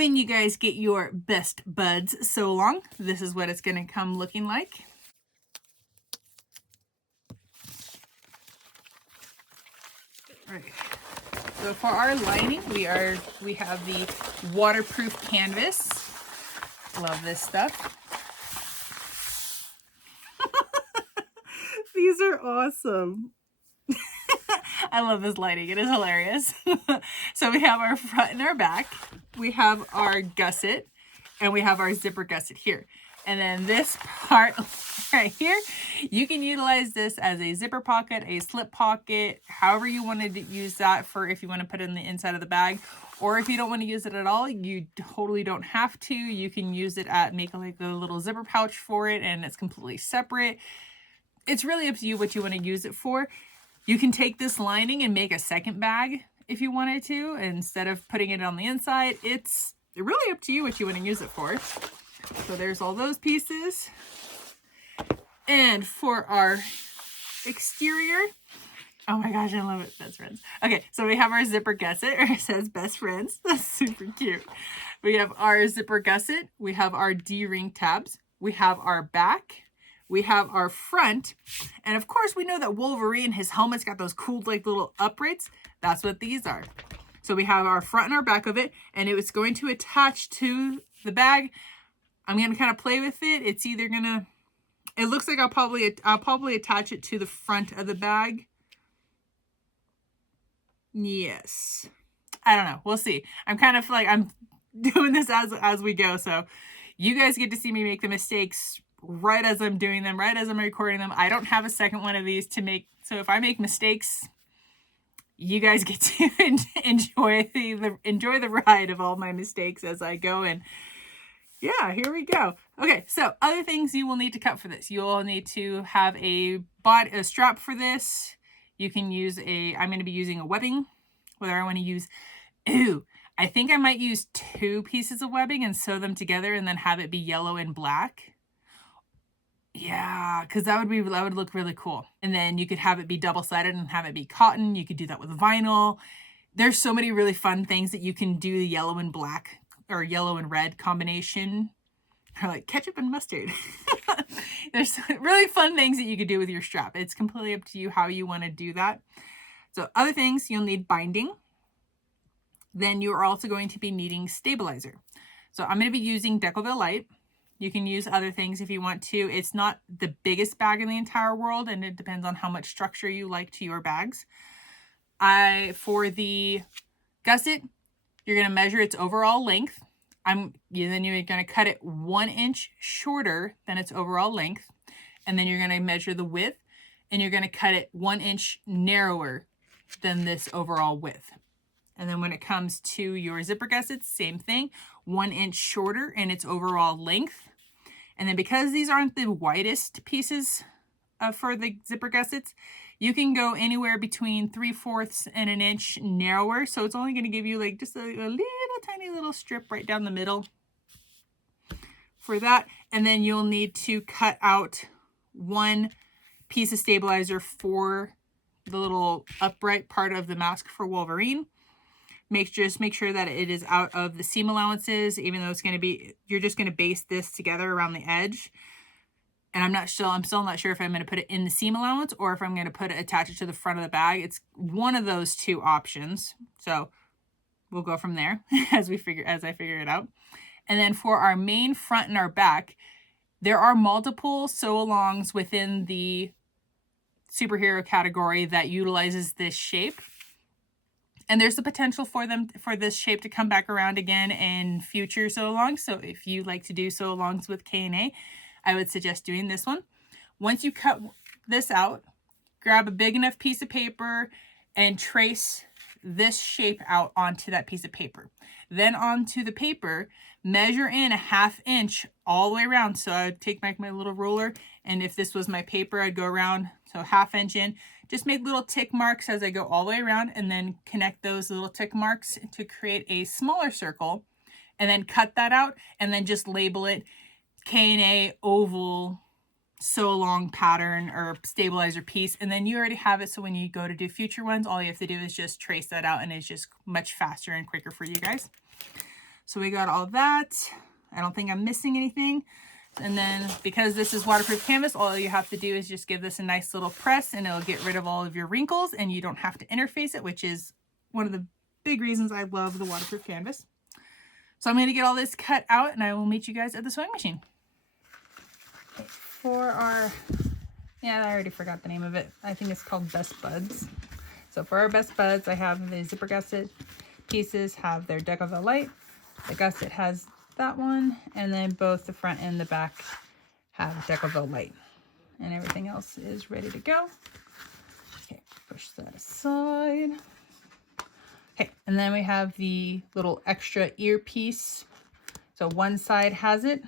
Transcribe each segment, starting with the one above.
when you guys get your best buds sew along, this is what it's going to come looking like. All right. So for our lining, we have the waterproof canvas. Love this stuff. These are awesome. I love this lighting. It is hilarious. So we have our front and our back. We have our gusset, and we have our zipper gusset here. And then this part right here, you can utilize this as a zipper pocket, a slip pocket, however you wanted to use that for if you want to put it in the inside of the bag. Or if you don't want to use it at all, you totally don't have to. You can use it make like a little zipper pouch for it, and it's completely separate. It's really up to you what you want to use it for. You can take this lining and make a second bag if you wanted to, instead of putting it on the inside. It's really up to you what you want to use it for. So there's all those pieces. And for our exterior, oh my gosh, I love it, best friends. Okay, so we have our zipper gusset, or it says best friends. That's super cute. We have our zipper gusset. We have our D-ring tabs. We have our back. We have our front, and of course we know that Wolverine, his helmet's got those cool like little uprights. That's what these are. So we have our front and our back of it, and it's going to attach to the bag. I'm going to kind of play with it. It's either going to, it looks like I'll probably attach it to the front of the bag. Yes. I don't know. We'll see. I'm kind of like, I'm doing this as we go. So you guys get to see me make the mistakes right as I'm doing them, right as I'm recording them. I don't have a second one of these to make. So if I make mistakes, you guys get to enjoy the ride of all my mistakes as I go. And yeah, here we go. Okay, so other things you will need to cut for this. You'll need to have a strap for this. You can use I'm going to be using a webbing. Whether I want to use, I think I might use 2 pieces of webbing and sew them together and then have it be yellow and black. Yeah, because that would look really cool. And then you could have it be double-sided and have it be cotton. You could do that with vinyl. There's so many really fun things that you can do the yellow and black or yellow and red combination, or like ketchup and mustard. There's really fun things that you could do with your strap. It's completely up to you how you want to do that. So other things, you'll need binding. Then you're also going to be needing stabilizer. So I'm going to be using Decoville Light. You can use other things if you want to. It's not the biggest bag in the entire world, and it depends on how much structure you like to your bags. For the gusset, you're going to measure its overall length. Then you're going to cut it 1 inch shorter than its overall length. And then you're going to measure the width, and you're going to cut it 1 inch narrower than this overall width. And then when it comes to your zipper gussets, same thing, 1 inch shorter in its overall length. And then because these aren't the widest pieces for the zipper gussets, you can go anywhere between 3/4 and 1 inch narrower. So it's only going to give you like just a little tiny little strip right down the middle for that. And then you'll need to cut out 1 piece of stabilizer for the little upright part of the mask for Wolverine. Just make sure that it is out of the seam allowances, even though it's going to be, you're just going to baste this together around the edge. And I'm still not sure if I'm going to put it in the seam allowance or if I'm going to attach it to the front of the bag. It's one of those 2 options. So we'll go from there as I figure it out. And then for our main front and our back, there are multiple sew-alongs within the superhero category that utilizes this shape. And there's the potential for this shape to come back around again in future sew-alongs. So if you like to do sew-alongs with K&A, I would suggest doing this one. Once you cut this out, grab a big enough piece of paper and trace this shape out onto that piece of paper. Then onto the paper, measure in 1/2 inch all the way around. So I would take my little ruler, and if this was my paper, I'd go around, so 1/2 inch in. Just make little tick marks as I go all the way around, and then connect those little tick marks to create a smaller circle, and then cut that out, and then just label it K&A oval sew-along pattern or stabilizer piece, and then you already have it. So when you go to do future ones, all you have to do is just trace that out, and it's just much faster and quicker for you guys. So we got all that. I don't think I'm missing anything. And then because this is waterproof canvas, all you have to do is just give this a nice little press and it'll get rid of all of your wrinkles and you don't have to interface it, which is one of the big reasons I love the waterproof canvas. So I'm going to get all this cut out and I will meet you guys at the sewing machine. For our, yeah, I already forgot the name of it. I think it's called Best Buds. So for our Best Buds, I have the zipper gusset pieces, have their decouville light. The gusset has that one, and then both the front and the back have decouville light. And everything else is ready to go. Okay, push that aside. Okay, and then we have the little extra earpiece. So one side has it.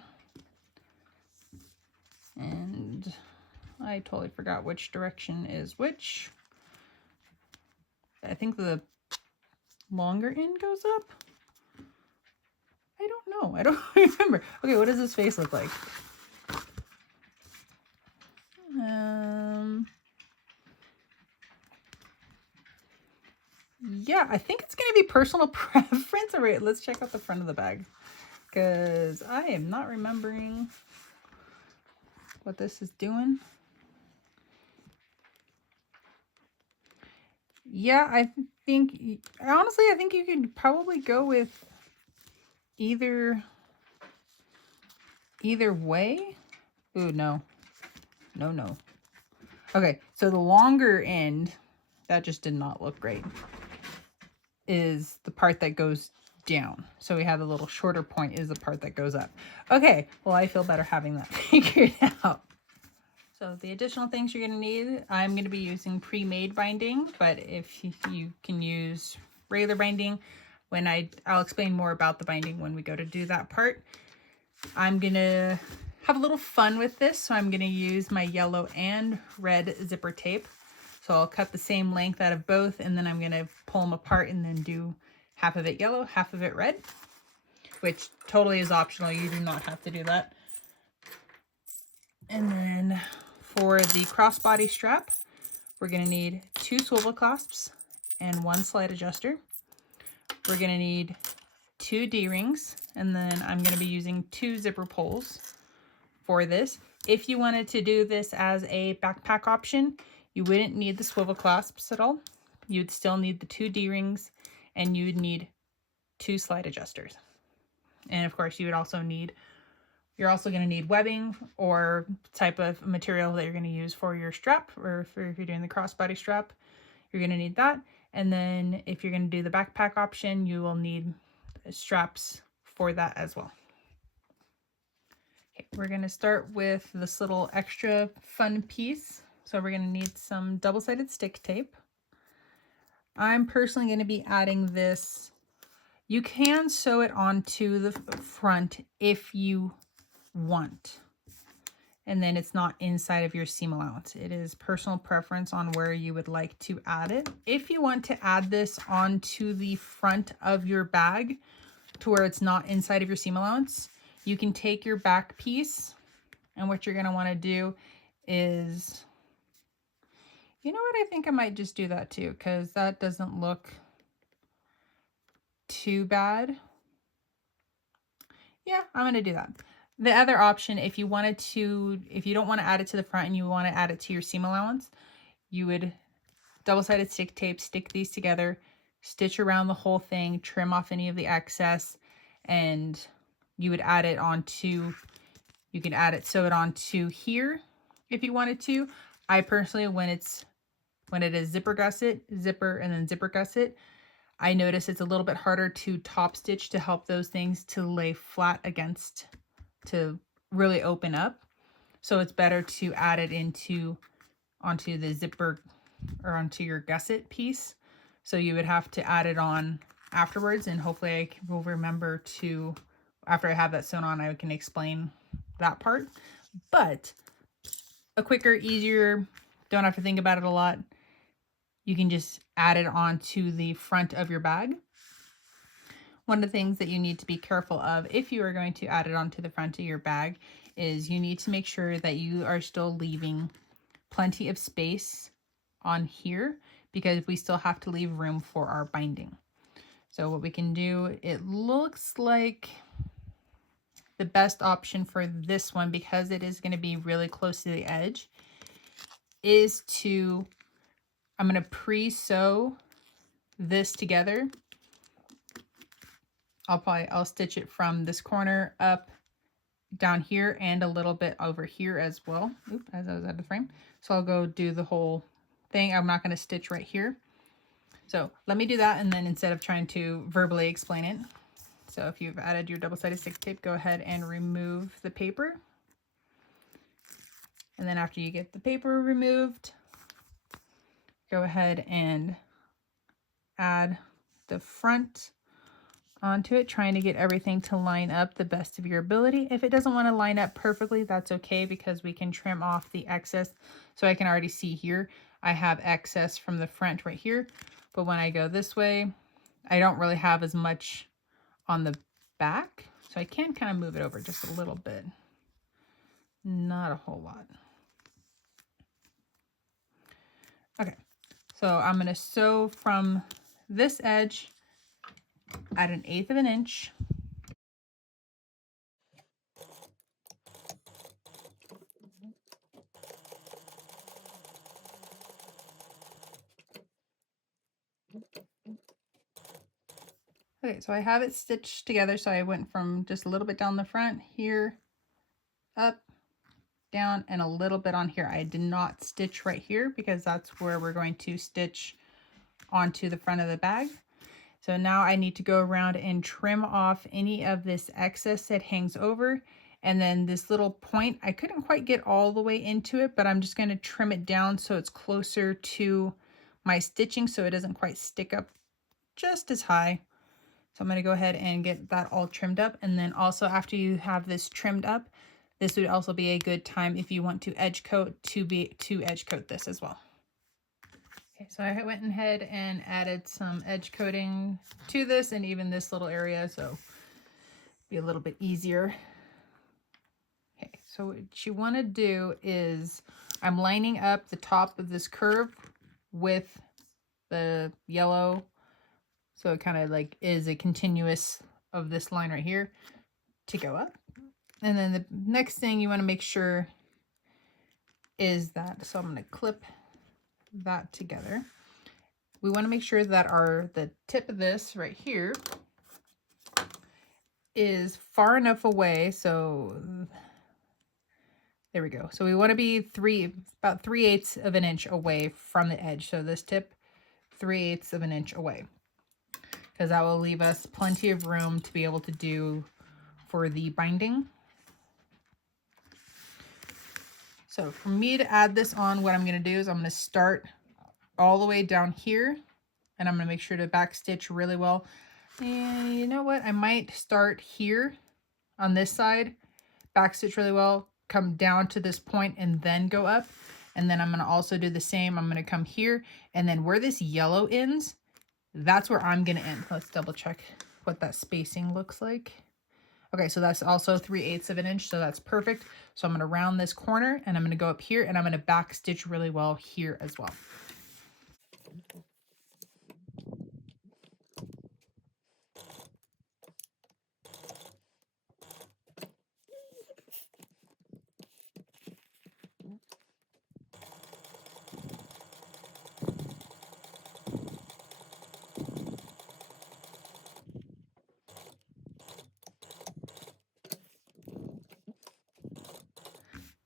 And I totally forgot which direction is which. I think the longer end goes up. I don't know. I don't remember. Okay, what does this face look like? Yeah, I think it's going to be personal preference. All right, let's check out the front of the bag because I am not remembering what this is doing. Yeah, I think, honestly, I think you could probably go with either way. Ooh, no. No. Okay, so the longer end, that just did not look great, is the part that goes down. So we have a little shorter point is the part that goes up. Okay, well, I feel better having that figured out. So the additional things you're going to need, I'm going to be using pre-made binding, but if you can use regular binding, when I'll explain more about the binding when we go to do that part. I'm going to have a little fun with this, so I'm going to use my yellow and red zipper tape. So I'll cut the same length out of both, and then I'm going to pull them apart and then do half of it yellow, half of it red, which totally is optional. You do not have to do that. And then for the crossbody strap, we're going to need 2 swivel clasps and 1 slide adjuster. We're going to need 2 D-rings, and then I'm going to be using 2 zipper pulls for this. If you wanted to do this as a backpack option, you wouldn't need the swivel clasps at all. You'd still need the 2 D-rings, and you'd need 2 slide adjusters. And of course, you're also going to need webbing or type of material that you're going to use for your strap, or if you're doing the crossbody strap, you're going to need that. And then if you're going to do the backpack option, you will need straps for that as well. Okay, we're going to start with this little extra fun piece. So we're going to need some double-sided stick tape. I'm personally going to be adding this. You can sew it onto the front if you want, and then it's not inside of your seam allowance. It is personal preference on where you would like to add it. If you want to add this onto the front of your bag to where it's not inside of your seam allowance, you can take your back piece, and what you're going to want to do is, you know what, I think I might just do that too, because that doesn't look too bad. Yeah, I'm going to do that. The other option, if you don't want to add it to the front and you want to add it to your seam allowance, you would double-sided stick tape, stick these together, stitch around the whole thing, trim off any of the excess, and you would add it onto, you can sew it onto here if you wanted to. I personally, when it is zipper gusset, zipper, and then zipper gusset, I notice it's a little bit harder to top stitch to help those things to lay flat against, to really open up. So it's better to add it onto the zipper or onto your gusset piece. So you would have to add it on afterwards, and hopefully I will remember to, after I have that sewn on, I can explain that part. But a quicker, easier, don't have to think about it a lot. You can just add it onto the front of your bag. One of the things that you need to be careful of if you are going to add it onto the front of your bag is you need to make sure that you are still leaving plenty of space on here, because we still have to leave room for our binding. So what we can do, it looks like the best option for this one, because it is going to be really close to the edge, is to, I'm going to pre-sew this together. I'll stitch it from this corner up down here and a little bit over here as well. Oop, as I was out of the frame. So I'll go do the whole thing. I'm not going to stitch right here. So let me do that, and then instead of trying to verbally explain it. So if you've added your double-sided stick tape, go ahead and remove the paper. And then after you get the paper removed, go ahead and add the front onto it, trying to get everything to line up the best of your ability. If it doesn't want to line up perfectly, that's okay, because we can trim off the excess. So I can already see here, I have excess from the front right here. But when I go this way, I don't really have as much on the back. So I can kind of move it over just a little bit. Not a whole lot. Okay, so I'm going to sew from this edge at 1/8 of an inch. Okay, so I have it stitched together. So I went from just a little bit down the front here, up, down, and a little bit on here. I did not stitch right here because that's where we're going to stitch onto the front of the bag. So now I need to go around and trim off any of this excess that hangs over. And then this little point, I couldn't quite get all the way into it, but I'm just going to trim it down so it's closer to my stitching so it doesn't quite stick up just as high. So I'm going to go ahead and get that all trimmed up. And then also, after you have this trimmed up, this would also be a good time if you want to edge coat to edge coat this as well. Okay, so I went ahead and added some edge coating to this and even this little area, so be a little bit easier. Okay, so what you want to do is, I'm lining up the top of this curve with the yellow, so it kind of like is a continuous of this line right here to go up. And then the next thing you want to make sure is that, so I'm going to clip that together. We want to make sure that the tip of this right here is far enough away. So there we go. So we want to be about 3/8 of an inch away from the edge. So this tip, 3/8 of an inch away, because that will leave us plenty of room to be able to do for the binding. So for me to add this on, what I'm going to do is I'm going to start all the way down here, and I'm going to make sure to back stitch really well. And you know what? I might start here on this side, back stitch really well, come down to this point, and then go up. And then I'm going to also do the same. I'm going to come here, and then where this yellow ends, that's where I'm going to end. Let's double check what that spacing looks like. Okay, so that's also 3/8 of an inch, so that's perfect. So I'm going to round this corner, and I'm going to go up here, and I'm going to back stitch really well here as well.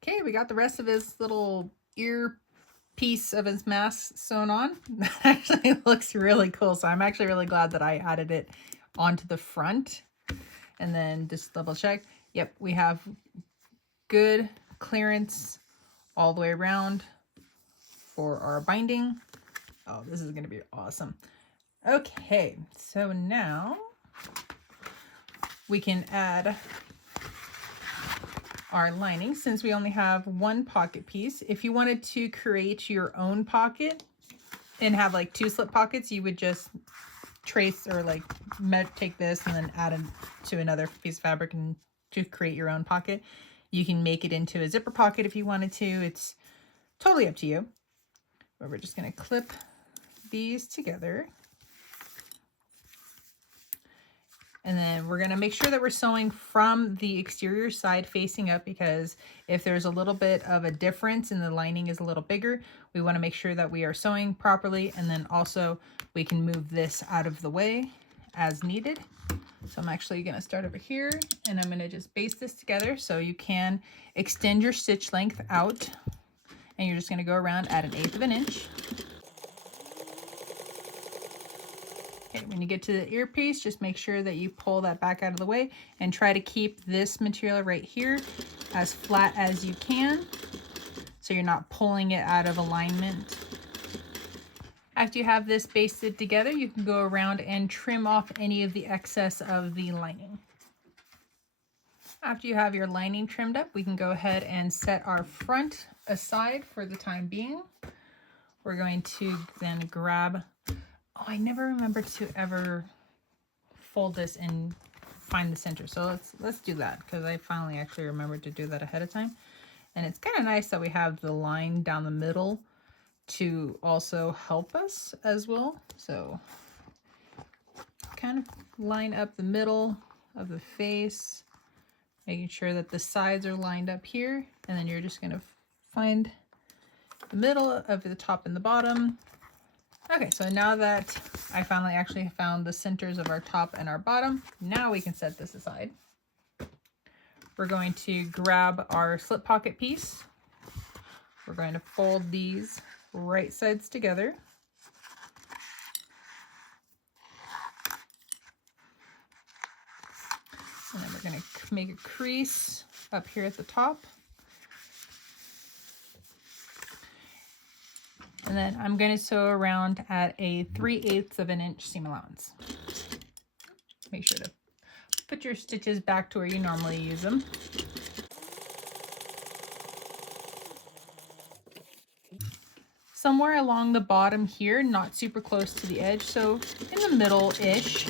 Okay, we got the rest of his little ear piece of his mask sewn on. That actually looks really cool. So I'm actually really glad that I added it onto the front. And then just double check. Yep, we have good clearance all the way around for our binding. Oh, this is going to be awesome. Okay, so now we can add our lining, since we only have one pocket piece. If you wanted to create your own pocket and have like 2 slip pockets, you would just trace or like take this and then add it to another piece of fabric and to create your own pocket. You can make it into a zipper pocket if you wanted to. It's totally up to you. But we're just going to clip these together. And then we're gonna make sure that we're sewing from the exterior side facing up, because if there's a little bit of a difference and the lining is a little bigger, we wanna make sure that we are sewing properly. And then also we can move this out of the way as needed. So I'm actually gonna start over here and I'm gonna just baste this together. So you can extend your stitch length out, and you're just gonna go around at 1/8 of an inch. Okay, when you get to the earpiece, just make sure that you pull that back out of the way and try to keep this material right here as flat as you can, so you're not pulling it out of alignment. After you have this basted together, you can go around and trim off any of the excess of the lining. After you have your lining trimmed up, we can go ahead and set our front aside for the time being. We're going to then grab, oh, I never remember to ever fold this and find the center. So let's do that, because I finally actually remembered to do that ahead of time. And it's kind of nice that we have the line down the middle to also help us as well. So kind of line up the middle of the face, making sure that the sides are lined up here. And then you're just going to find the middle of the top and the bottom. Okay, so now that I finally actually found the centers of our top and our bottom, now we can set this aside. We're going to grab our slip pocket piece. We're going to fold these right sides together. And then we're going to make a crease up here at the top. And then I'm going to sew around at a 3/8 of an inch seam allowance. Make sure to put your stitches back to where you normally use them. Somewhere along the bottom here, not super close to the edge, so in the middle-ish,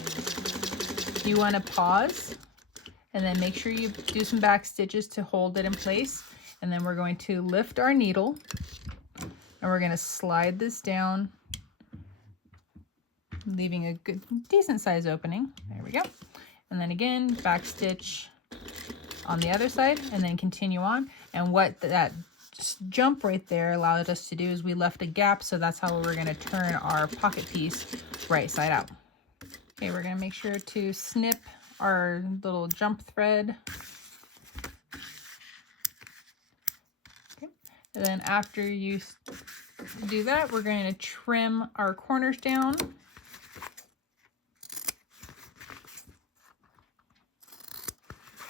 you want to pause and then make sure you do some back stitches to hold it in place. And then we're going to lift our needle and we're going to slide this down, leaving a good, decent size opening. There we go. And then again, back stitch on the other side and then continue on. And what that jump right there allowed us to do is we left a gap, so that's how we're going to turn our pocket piece right side out. Okay, we're going to make sure to snip our little jump thread. Okay. And then after you do that, we're going to trim our corners down.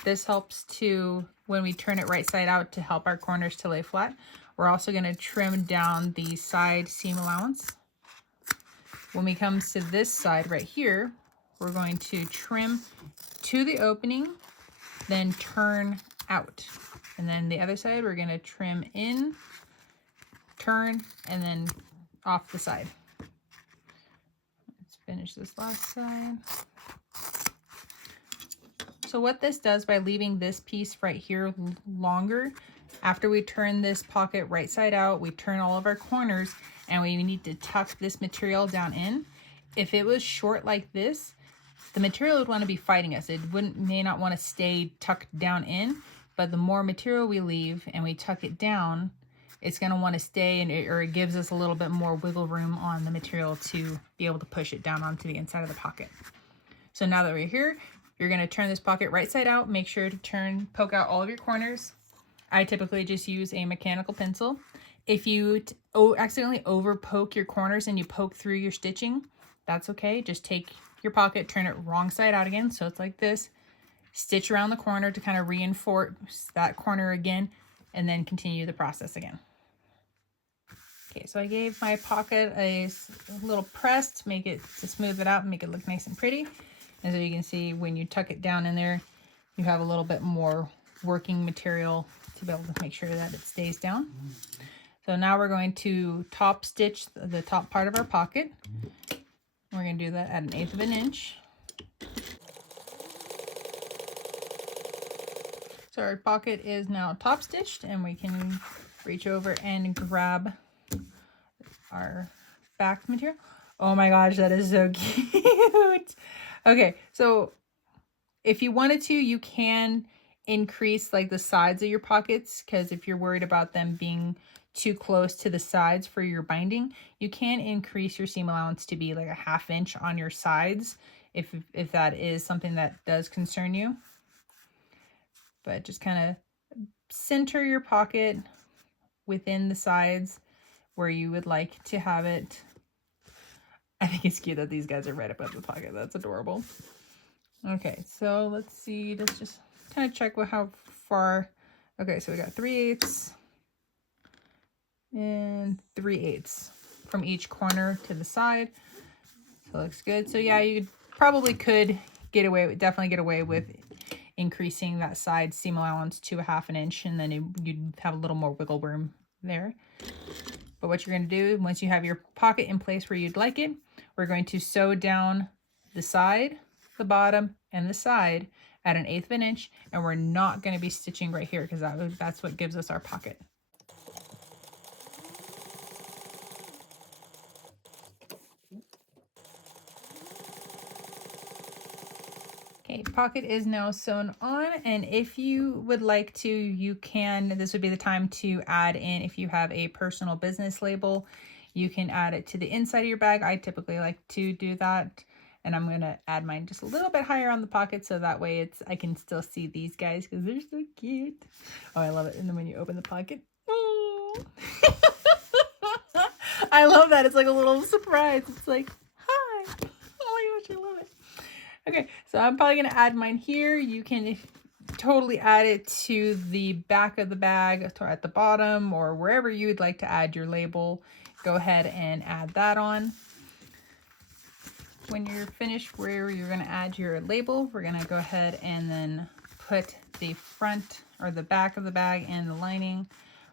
This helps to, when we turn it right side out, to help our corners to lay flat. We're also going to trim down the side seam allowance. When we come to this side right here, we're going to trim to the opening, then turn out. And then the other side, we're going to trim in, turn, and then off the side. Let's finish this last side. So what this does by leaving this piece right here longer, after we turn this pocket right side out, we turn all of our corners and we need to tuck this material down in. If it was short like this, the material would want to be fighting us. It may not want to stay tucked down in, but the more material we leave and we tuck it down, it's going to want to stay, and or it gives us a little bit more wiggle room on the material to be able to push it down onto the inside of the pocket. So now that we're here, you're going to turn this pocket right side out. Make sure to poke out all of your corners. I typically just use a mechanical pencil. If you accidentally over poke your corners and you poke through your stitching, that's okay. Just take your pocket, turn it wrong side out again, so it's like this. Stitch around the corner to kind of reinforce that corner again, and then continue the process again. Okay, so I gave my pocket a little press to make it, to smooth it out and make it look nice and pretty. And so you can see when you tuck it down in there, you have a little bit more working material to be able to make sure that it stays down. So now we're going to top stitch the top part of our pocket. We're going to do that at 1/8 of an inch. So our pocket is now top stitched, and we can reach over and grab our back material. Oh my gosh, that is so cute. Okay, so If you wanted to, you can increase like the sides of your pockets, because if you're worried about them being too close to the sides for your binding, you can increase your seam allowance to be like a 1/2 inch on your sides if that is something that does concern you. But just kind of center your pocket within the sides where you would like to have it. I think it's cute that these guys are right above the pocket. That's adorable. Okay, so let's see. Let's just kind of check how far. Okay, so we got 3/8 and 3/8 from each corner to the side. So it looks good. So yeah, you probably could definitely get away with increasing that side seam allowance to a 1/2 inch, and then you'd have a little more wiggle room there. But what you're going to do, once you have your pocket in place where you'd like it, we're going to sew down the side, the bottom, and the side at 1/8 inch, and we're not going to be stitching right here because that's what gives us our pocket. Okay, pocket is now sewn on, and if you would like to, you can, this would be the time to add in, if you have a personal business label, you can add it to the inside of your bag. I typically like to do that, and I'm going to add mine just a little bit higher on the pocket so that way I can still see these guys because they're so cute. Oh, I love it. And then when you open the pocket, oh. I love that. It's like a little surprise. It's like, hi. Oh my gosh, I love it. Okay, so I'm probably going to add mine here. You can totally add it to the back of the bag or at the bottom or wherever you would like to add your label. Go ahead and add that on. When you're finished where you're going to add your label, we're going to go ahead and then put the front or the back of the bag and the lining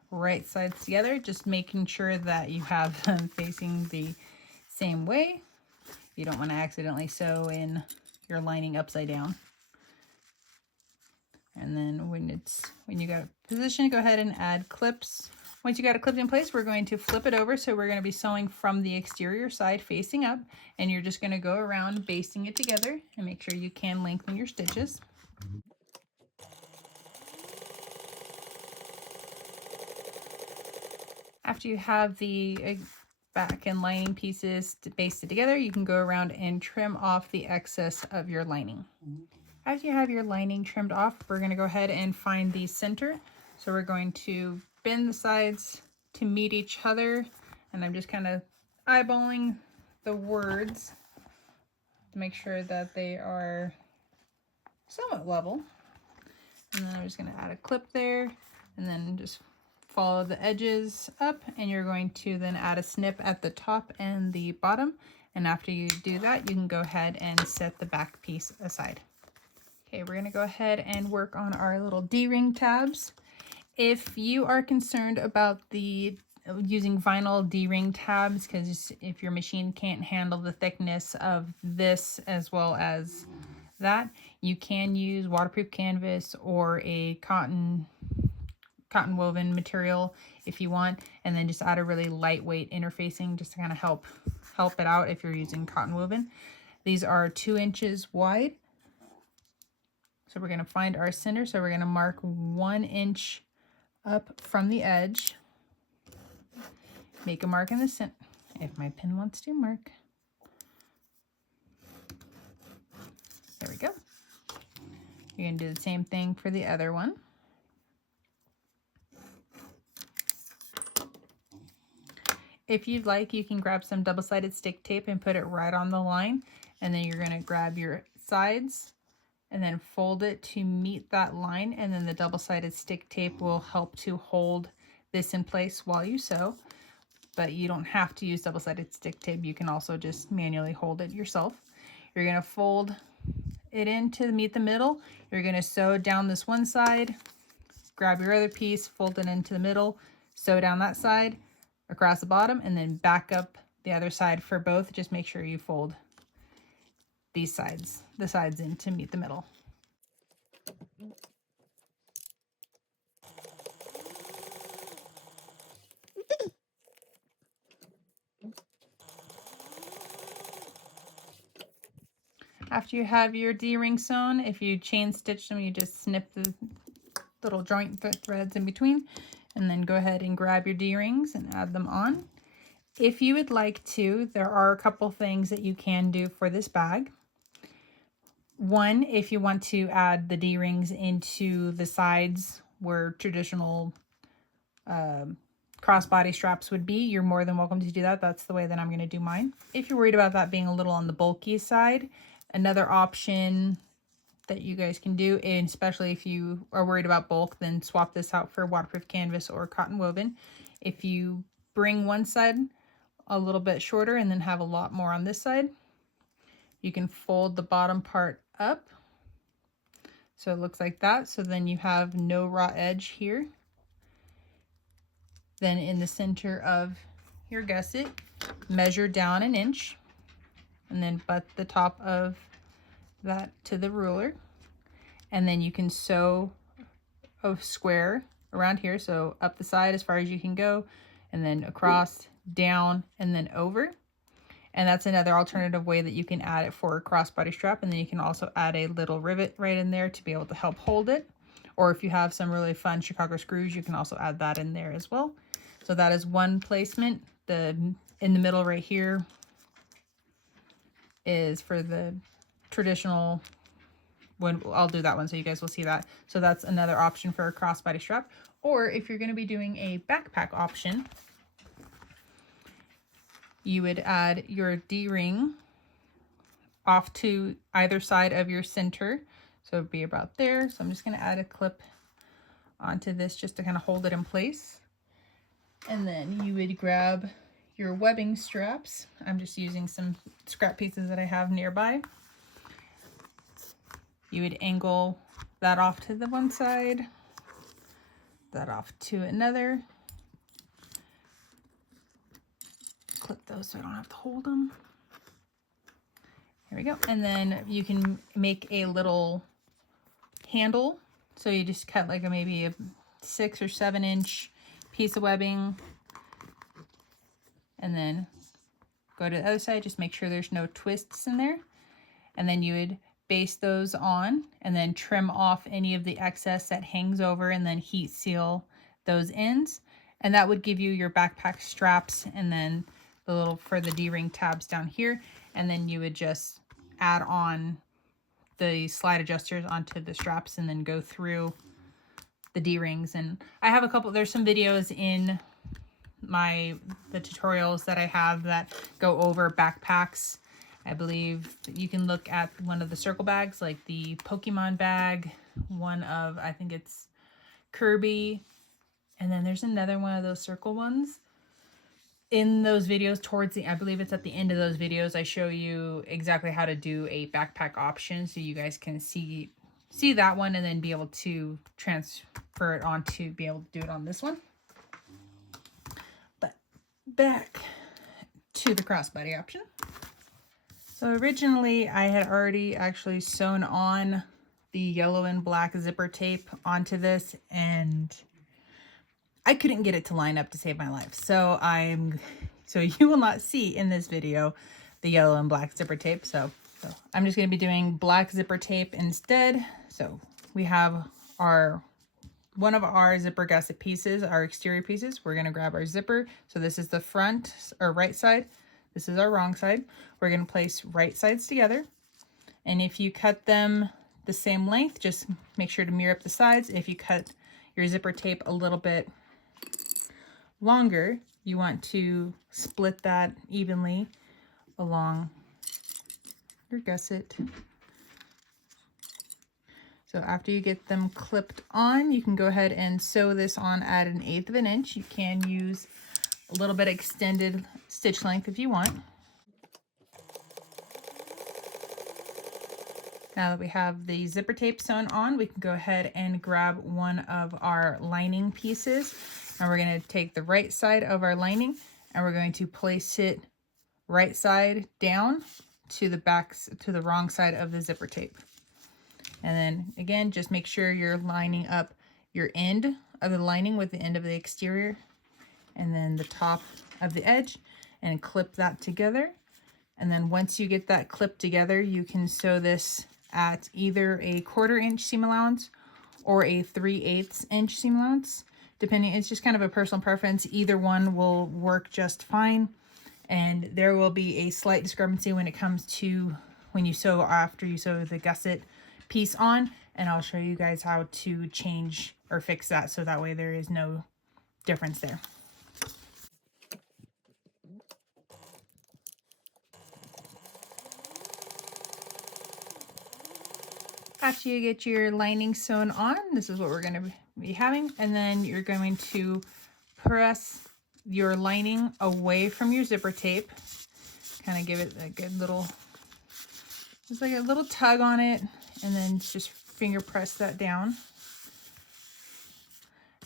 right sides together, just making sure that you have them facing the same way. You don't want to accidentally sew in your lining upside down. And then when you got a position, go ahead and add clips. Once you got it clipped in place, we're going to flip it over. So we're going to be sewing from the exterior side facing up, and you're just going to go around basting it together and make sure you can lengthen your stitches. After you have the back and lining pieces basted together, you can go around and trim off the excess of your lining. After you have your lining trimmed off, we're going to go ahead and find the center. So we're going to bend the sides to meet each other, and I'm just kind of eyeballing the words to make sure that they are somewhat level. And then I'm just going to add a clip there, and then just follow the edges up, and you're going to then add a snip at the top and the bottom. And after you do that, you can go ahead and set the back piece aside. Okay, we're going to go ahead and work on our little D-ring tabs. If you are concerned about using vinyl D-ring tabs, because if your machine can't handle the thickness of this as well as that, you can use waterproof canvas or a cotton woven material if you want, and then just add a really lightweight interfacing just to kind of help it out if you're using cotton woven. These are 2 inches wide. So we're going to find our center. So we're going to mark 1 inch up from the edge. Make a mark in the center if my pen wants to mark. There we go. You're going to do the same thing for the other one. If you'd like, you can grab some double-sided stick tape and put it right on the line. And then you're going to grab your sides and then fold it to meet that line, and then the double-sided stick tape will help to hold this in place while you sew. But you don't have to use double-sided stick tape. You can also just manually hold it yourself. You're going to fold it in to meet the middle. You're going to sew down this one side, grab your other piece, fold it into the middle, sew down that side across the bottom, and then back up the other side for both. Just make sure you fold the sides in to meet the middle. After you have your D-ring sewn, if you chain stitch them, you just snip the little joint threads in between, and then go ahead and grab your D-rings and add them on. If you would like to, there are a couple things that you can do for this bag. One, if you want to add the D-rings into the sides where traditional crossbody straps would be, you're more than welcome to do that. That's the way that I'm going to do mine. If you're worried about that being a little on the bulky side, another option that you guys can do, and especially if you are worried about bulk, then swap this out for waterproof canvas or cotton woven. If you bring one side a little bit shorter and then have a lot more on this side, you can fold the bottom part up so it looks like that. So then you have no raw edge here. Then in the center of your gusset, measure down 1 inch and then butt the top of that to the ruler. And then you can sew a square around here. So up the side as far as you can go, and then across, down, and then over. And that's another alternative way that you can add it for a crossbody strap. And then you can also add a little rivet right in there to be able to help hold it. Or if you have some really fun Chicago screws, you can also add that in there as well. So that is one placement. In the middle right here is for the traditional one. I'll do that one so you guys will see that. So that's another option for a crossbody strap. Or if you're going to be doing a backpack option, you would add your D-ring off to either side of your center. So it'd be about there. So I'm just going to add a clip onto this just to kind of hold it in place. And then you would grab your webbing straps. I'm just using some scrap pieces that I have nearby. You would angle that off to the one side, that off to another. Clip those so I don't have to hold them. Here we go. And then you can make a little handle. So you just cut like maybe a 6 or 7 inch piece of webbing, and then go to the other side. Just make sure there's no twists in there. And then you would baste those on and then trim off any of the excess that hangs over, and then heat seal those ends. And that would give you your backpack straps, and then the little for the D-ring tabs down here. And then you would just add on the slide adjusters onto the straps and then go through the D-rings. And I have a couple, there's some videos in the tutorials that I have that go over backpacks. I believe you can look at one of the circle bags, like the Pokemon bag, one of, I think it's Kirby, and then there's another one of those circle ones. In those videos towards the, I believe it's at the end of those videos, I show you exactly how to do a backpack option, so you guys can see that one and then be able to transfer it on to be able to do it on this one. But back to the crossbody option. So originally I had already actually sewn on the yellow and black zipper tape onto this, and I couldn't get it to line up to save my life. So you will not see in this video the yellow and black zipper tape. So I'm just going to be doing black zipper tape instead. So we have one of our zipper gusset pieces, our exterior pieces. We're going to grab our zipper. So this is the front or right side. This is our wrong side. We're going to place right sides together. And if you cut them the same length, just make sure to mirror up the sides. If you cut your zipper tape a little bit longer, you want to split that evenly along your gusset. So after you get them clipped on, you can go ahead and sew this on at 1/8 of an inch. You can use a little bit extended stitch length if you want. Now that we have the zipper tape sewn on, we can go ahead and grab one of our lining pieces. And we're going to take the right side of our lining and we're going to place it right side down to the wrong side of the zipper tape. And then again, just make sure you're lining up your end of the lining with the end of the exterior and then the top of the edge, and clip that together. And then once you get that clip together, you can sew this at either a 1/4 inch seam allowance or a 3/8 inch seam allowance, depending. It's just kind of a personal preference. Either one will work just fine. And there will be a slight discrepancy when it comes to when you sew after you sew the gusset piece on. And I'll show you guys how to change or fix that, so that way there is no difference there. After you get your lining sewn on, this is what we're going to be having. And then you're going to press your lining away from your zipper tape. Kind of give it a good little, just like a little tug on it. And then just finger press that down.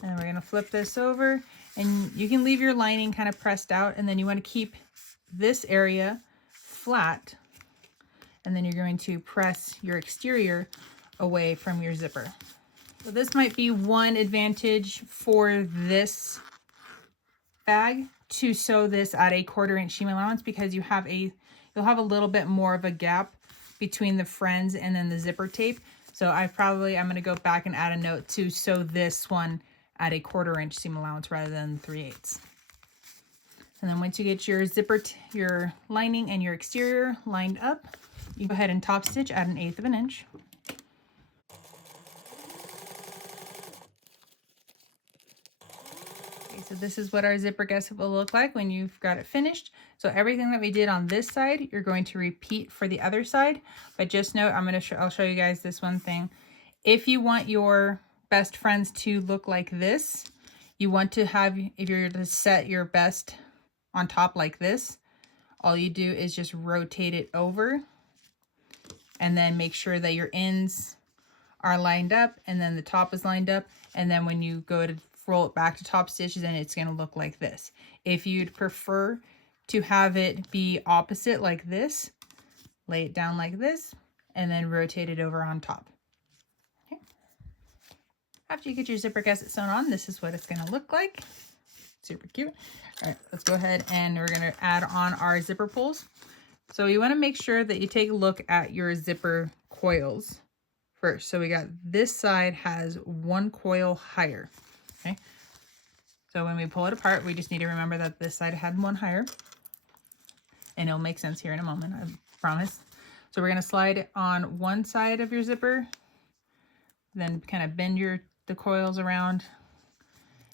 And then we're going to flip this over. And you can leave your lining kind of pressed out. And then you want to keep this area flat. And then you're going to press your exterior away from your zipper. So this might be one advantage for this bag, to sew this at a 1/4 inch seam allowance, because you'll have a little bit more of a gap between the friends and then the zipper tape. So I'm going to go back and add a note to sew this one at a 1/4 inch seam allowance rather than 3/8. And then once you get your your lining and your exterior lined up, you go ahead and top stitch at 1/8 of an inch. Okay, so this is what our zipper gusset will look like when you've got it finished. So everything that we did on this side, you're going to repeat for the other side. But just note, I'll show you guys this one thing. If you want your best friends to look like this, you want to have, if you're to set your best on top like this, all you do is just rotate it over and then make sure that your ends are lined up and then the top is lined up. And then when you go to roll it back to top stitches, then it's going to look like this. If you'd prefer to have it be opposite like this, lay it down like this and then rotate it over on top. Okay. After you get your zipper gusset sewn on, this is what it's going to look like. Super cute. All right, let's go ahead and we're going to add on our zipper pulls. So you want to make sure that you take a look at your zipper coils first. So we got this side has one coil higher. Okay. So when we pull it apart, we just need to remember that this side had one higher. And it'll make sense here in a moment, I promise. So we're going to slide it on one side of your zipper, then kind of bend the coils around,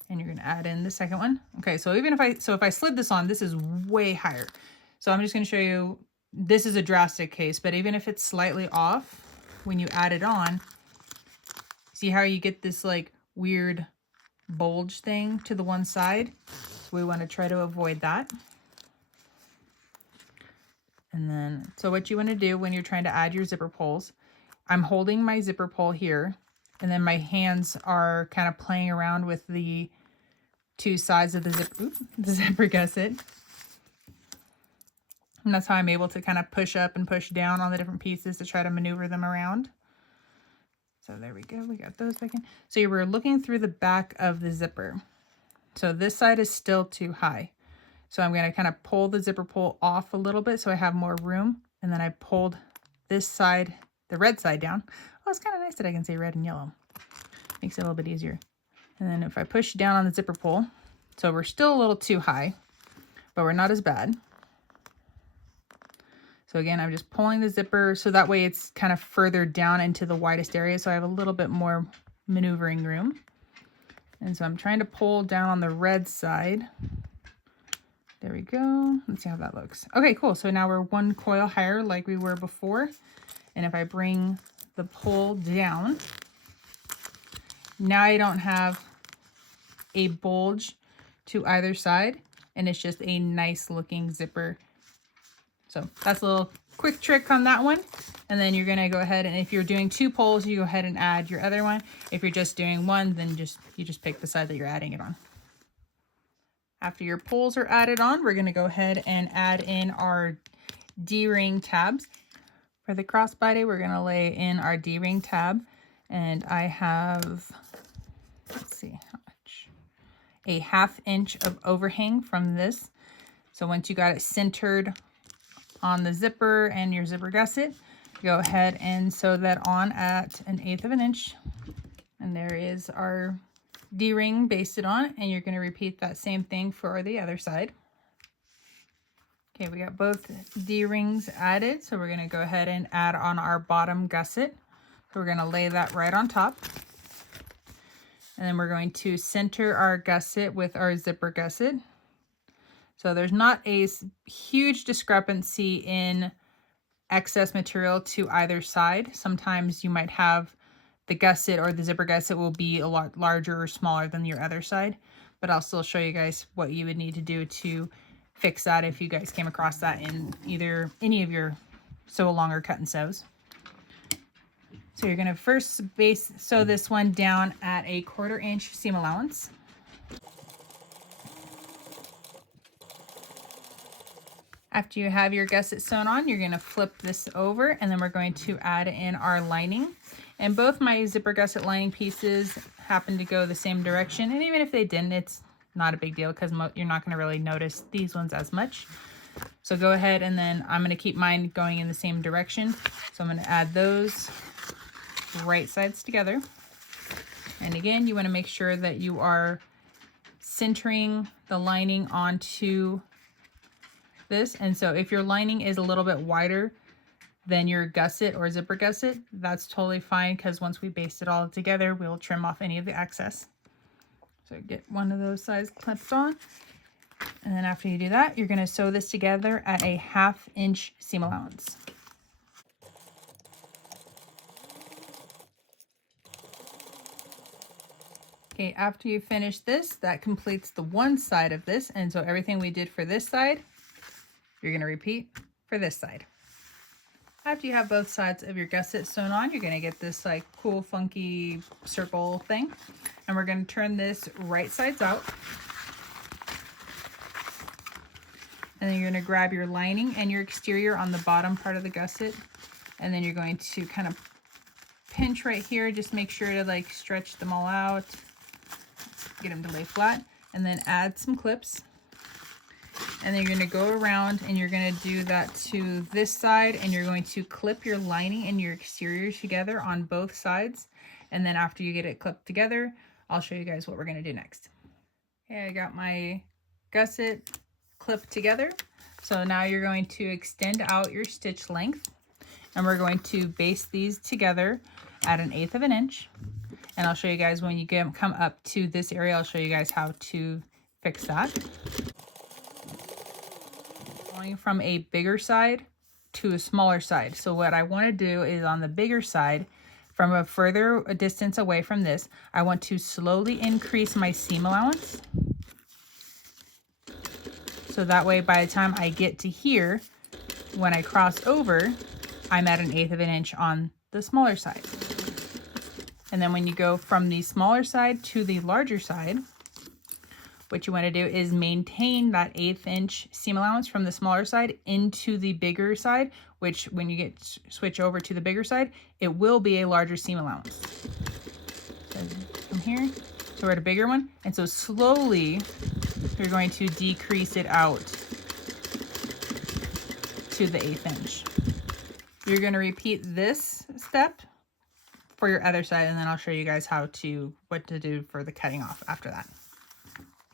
and you're going to add in the second one. Okay, so if I slid this on, this is way higher. So I'm just going to show you, this is a drastic case, but even if it's slightly off, when you add it on, see how you get this like weird bulge thing to the one side? So we want to try to avoid that. And then, so what you want to do when you're trying to add your zipper pulls, I'm holding my zipper pull here, and then my hands are kind of playing around with the two sides of the zipper gusset. And that's how I'm able to kind of push up and push down on the different pieces to try to maneuver them around. So there we go, we got those back in. So you were looking through the back of the zipper. So this side is still too high. So I'm going to kind of pull the zipper pull off a little bit so I have more room. And then I pulled this side, the red side down. Oh, it's kind of nice that I can say red and yellow. Makes it a little bit easier. And then if I push down on the zipper pull, so we're still a little too high, but we're not as bad. So again, I'm just pulling the zipper so that way it's kind of further down into the widest area, so I have a little bit more maneuvering room. And so I'm trying to pull down on the red side. There we go. Let's see how that looks. Okay, cool. So now we're one coil higher like we were before. And if I bring the pull down, now I don't have a bulge to either side, and it's just a nice looking zipper. So that's a little quick trick on that one. And then you're going to go ahead, and if you're doing two pulls, you go ahead and add your other one. If you're just doing one, then you just pick the side that you're adding it on. After your pulls are added on, we're going to go ahead and add in our D-ring tabs. For the crossbody, we're going to lay in our D-ring tab, and I have, let's see how much, a 1/2 inch of overhang from this. So once you got it centered on the zipper and your zipper gusset. Go ahead and sew that on at 1/8 of an inch. And there is our D-ring basted on, and you're going to repeat that same thing for the other side. Okay, we got both D-rings added, so we're going to go ahead and add on our bottom gusset. So we're going to lay that right on top. And then we're going to center our gusset with our zipper gusset. So there's not a huge discrepancy in excess material to either side. Sometimes you might have the gusset or the zipper gusset will be a lot larger or smaller than your other side, but I'll still show you guys what you would need to do to fix that if you guys came across that in either any of your sew along or cut and sews. So you're going to first sew this one down at a 1/4 inch seam allowance. After you have your gusset sewn on, you're going to flip this over, and then we're going to add in our lining. And both my zipper gusset lining pieces happen to go the same direction, and even if they didn't, it's not a big deal because you're not going to really notice these ones as much. So go ahead, and then I'm going to keep mine going in the same direction. So I'm going to add those right sides together. And again, you want to make sure that you are centering the lining onto this. And so if your lining is a little bit wider than your gusset or zipper gusset, that's totally fine, because once we baste it all together, we'll trim off any of the excess. So get one of those sides clipped on. And then after you do that, you're going to sew this together at a 1/2 inch seam allowance. Okay, after you finish this, that completes the one side of this. And so everything we did for this side, you're going to repeat for this side. After you have both sides of your gusset sewn on, you're going to get this like cool, funky circle thing. And we're going to turn this right sides out. And then you're going to grab your lining and your exterior on the bottom part of the gusset. And then you're going to kind of pinch right here. Just make sure to like stretch them all out. Get them to lay flat. And then add some clips. And then you're going to go around and you're going to do that to this side, and you're going to clip your lining and your exterior together on both sides. And then after you get it clipped together, I'll show you guys what we're going to do next. Okay, I got my gusset clipped together. So now you're going to extend out your stitch length, and we're going to baste these together at 1/8 of an inch. And I'll show you guys when you come up to this area, I'll show you guys how to fix that. Going from a bigger side to a smaller side. So what I want to do is on the bigger side, from a further distance away from this, I want to slowly increase my seam allowance. So that way by the time I get to here, when I cross over, I'm at 1/8 of an inch on the smaller side. And then when you go from the smaller side to the larger side, what you want to do is maintain that 1/8 inch seam allowance from the smaller side into the bigger side, which when you switch over to the bigger side, it will be a larger seam allowance. So from here, so we're at a bigger one. And so slowly, you're going to decrease it out to the 1/8 inch. You're going to repeat this step for your other side, and then I'll show you guys what to do for the cutting off after that.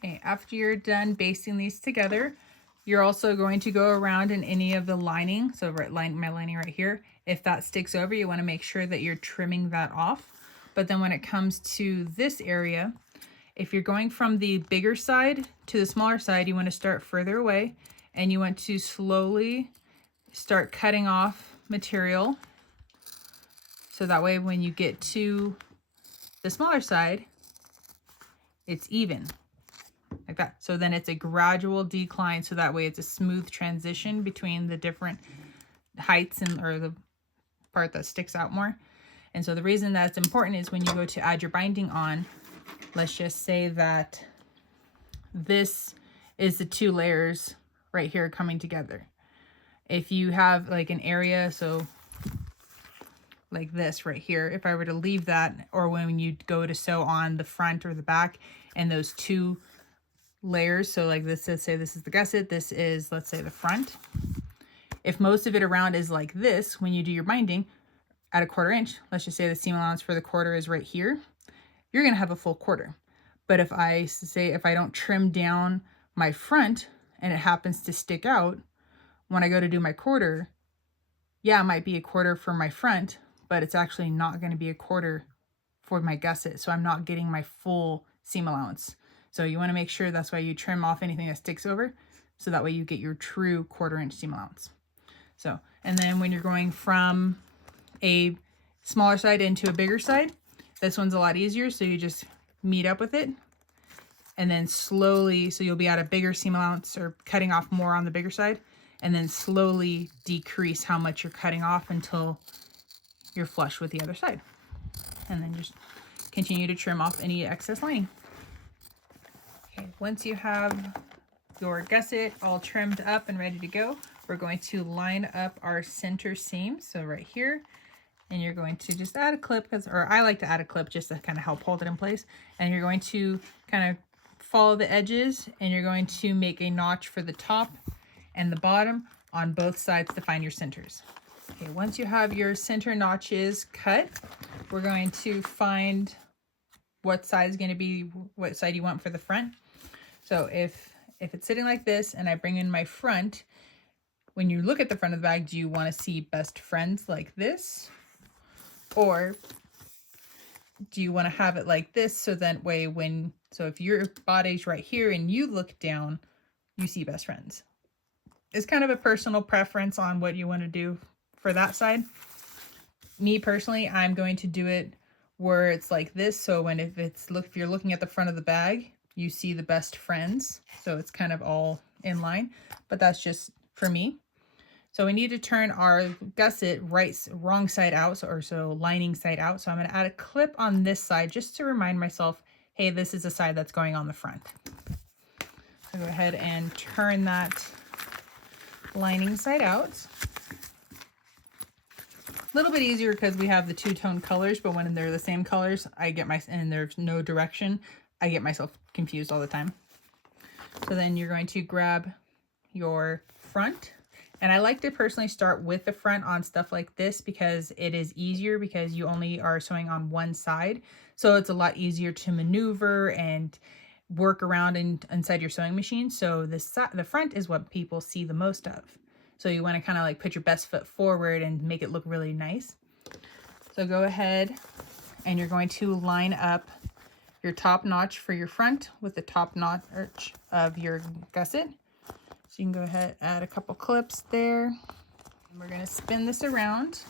Okay, after you're done basting these together, you're also going to go around in any of the lining. So my lining right here, if that sticks over, you want to make sure that you're trimming that off. But then when it comes to this area, if you're going from the bigger side to the smaller side, you want to start further away, and you want to slowly start cutting off material. So that way when you get to the smaller side, it's even. Like that. So then it's a gradual decline, so that way it's a smooth transition between the different heights or the part that sticks out more. And so the reason that's important is when you go to add your binding on, let's just say that this is the 2 layers right here coming together. If you have like an area, so like this right here, if I were to leave that, or when you go to sew on the front or the back, and those 2 layers, so like this, let's say this is the gusset, this is, let's say, the front. If most of it around is like this, when you do your binding at a 1/4 inch, let's just say the seam allowance for the 1/4 is right here, you're going to have a full 1/4. But if I don't trim down my front and it happens to stick out, when I go to do my 1/4, yeah, it might be a 1/4 for my front, but it's actually not going to be a 1/4 for my gusset. So I'm not getting my full seam allowance. So you want to make sure that's why you trim off anything that sticks over. So that way you get your true 1/4 inch seam allowance. So, and then when you're going from a smaller side into a bigger side, this one's a lot easier. So you just meet up with it and then slowly, so you'll be at a bigger seam allowance or cutting off more on the bigger side, and then slowly decrease how much you're cutting off until you're flush with the other side. And then just continue to trim off any excess lining. Okay, once you have your gusset all trimmed up and ready to go, we're going to line up our center seam. So right here, and you're going to just add a clip, or I like to add a clip just to kind of help hold it in place. And you're going to kind of follow the edges, and you're going to make a notch for the top and the bottom on both sides to find your centers. Okay, once you have your center notches cut, we're going to find what side is going to be, what side you want for the front. So if it's sitting like this and I bring in my front, when you look at the front of the bag, do you want to see best friends like this? Or do you want to have it like this so that way so if your body's right here and you look down, you see best friends? It's kind of a personal preference on what you want to do for that side. Me personally, I'm going to do it where it's like this. So if you're looking at the front of the bag, you see the best friends. So it's kind of all in line, but that's just for me. So we need to turn our gusset wrong side out, so lining side out. So I'm going to add a clip on this side just to remind myself, hey, this is the side that's going on the front. So go ahead and turn that lining side out. A little bit easier because we have the two-tone colors, but when they're the same colors, and there's no direction, I get myself confused all the time. So then you're going to grab your front. And I like to personally start with the front on stuff like this because it is easier because you only are sewing on one side. So it's a lot easier to maneuver and work around inside your sewing machine. So the front is what people see the most of. So you want to kind of like put your best foot forward and make it look really nice. So go ahead and you're going to line up your top notch for your front with the top notch of your gusset. So you can go ahead, add a couple clips there. And we're going to spin this around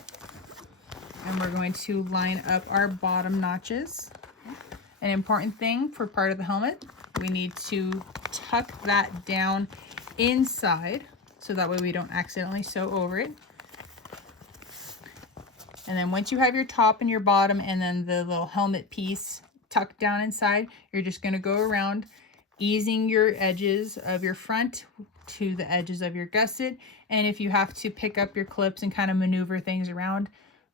and we're going to line up our bottom notches. An important thing for part of the helmet, we need to tuck that down inside so that way we don't accidentally sew over it. And then once you have your top and your bottom and then the little helmet piece tucked down inside, you're just going to go around easing your edges of your front to the edges of your gusset. And if you have to pick up your clips and kind of maneuver things around,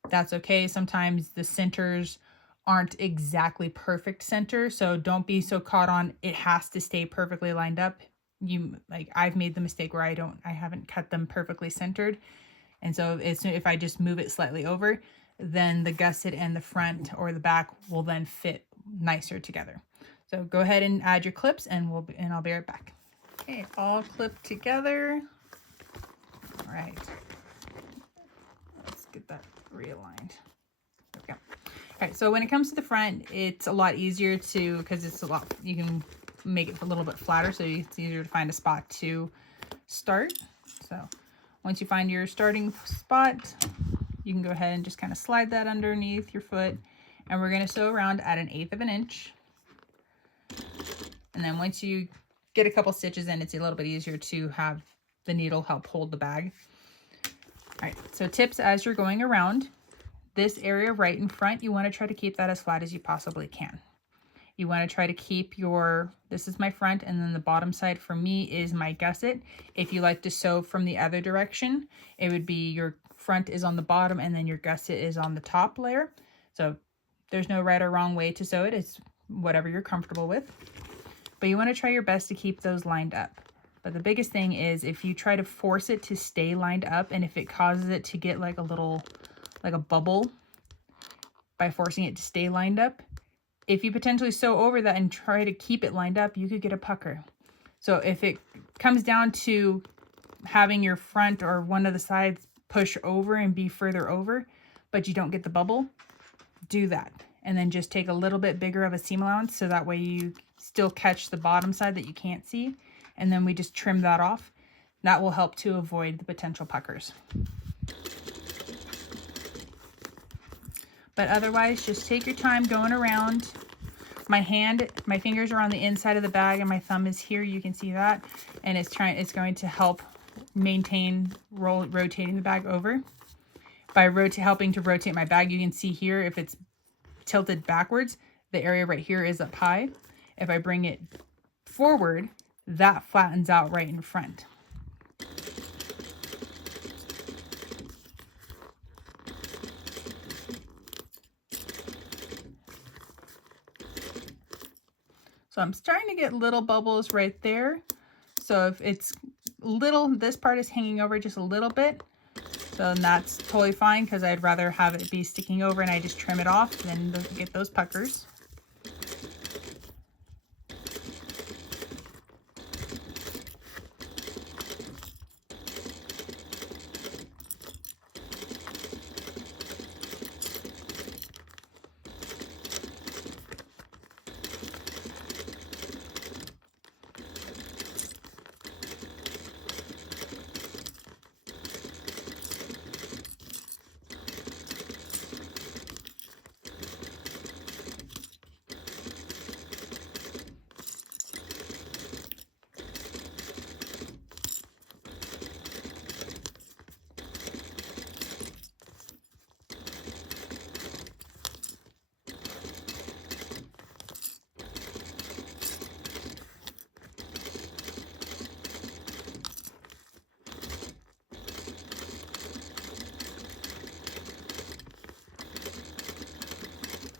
that's okay. Sometimes the centers aren't exactly perfect center, so don't be so caught on it has to stay perfectly lined up. I've made the mistake where I haven't cut them perfectly centered, and so if I just move it slightly over, then the gusset and the front or the back will then fit nicer together. So go ahead and add your clips and I'll be right back. Okay, all clipped together. All right, let's get that realigned. There we go. All right, so when it comes to the front, it's a lot easier because you can make it a little bit flatter, so it's easier to find a spot to start. So once you find your starting spot, you can go ahead and just kind of slide that underneath your foot, and we're going to sew around at 1/8 of an inch. And then once you get a couple stitches in, it's a little bit easier to have the needle help hold the bag. All right, so tips as you're going around this area right in front, you want to try to keep that as flat as you possibly can. You want to try to keep this is my front, and then the bottom side for me is my gusset. If you like to sew from the other direction, it would be your front is on the bottom and then your gusset is on the top layer. So there's no right or wrong way to sew it. It's whatever you're comfortable with. But you want to try your best to keep those lined up. But the biggest thing is if you try to force it to stay lined up, and if it causes it to get like a little, like a bubble by forcing it to stay lined up, if you potentially sew over that and try to keep it lined up, you could get a pucker. So if it comes down to having your front or one of the sides push over and be further over, but you don't get the bubble, do that. And then just take a little bit bigger of a seam allowance so that way you still catch the bottom side that you can't see. And then we just trim that off. That will help to avoid the potential puckers. But otherwise, just take your time going around. My fingers are on the inside of the bag and my thumb is here. You can see that. And it's going to help maintain rotating the bag over. By helping to rotate my bag, you can see here if it's tilted backwards, the area right here is up high. If I bring it forward, that flattens out right in front. So I'm starting to get little bubbles right there. So if it's little, this part is hanging over just a little bit. So that's totally fine because I'd rather have it be sticking over and I just trim it off than get those puckers.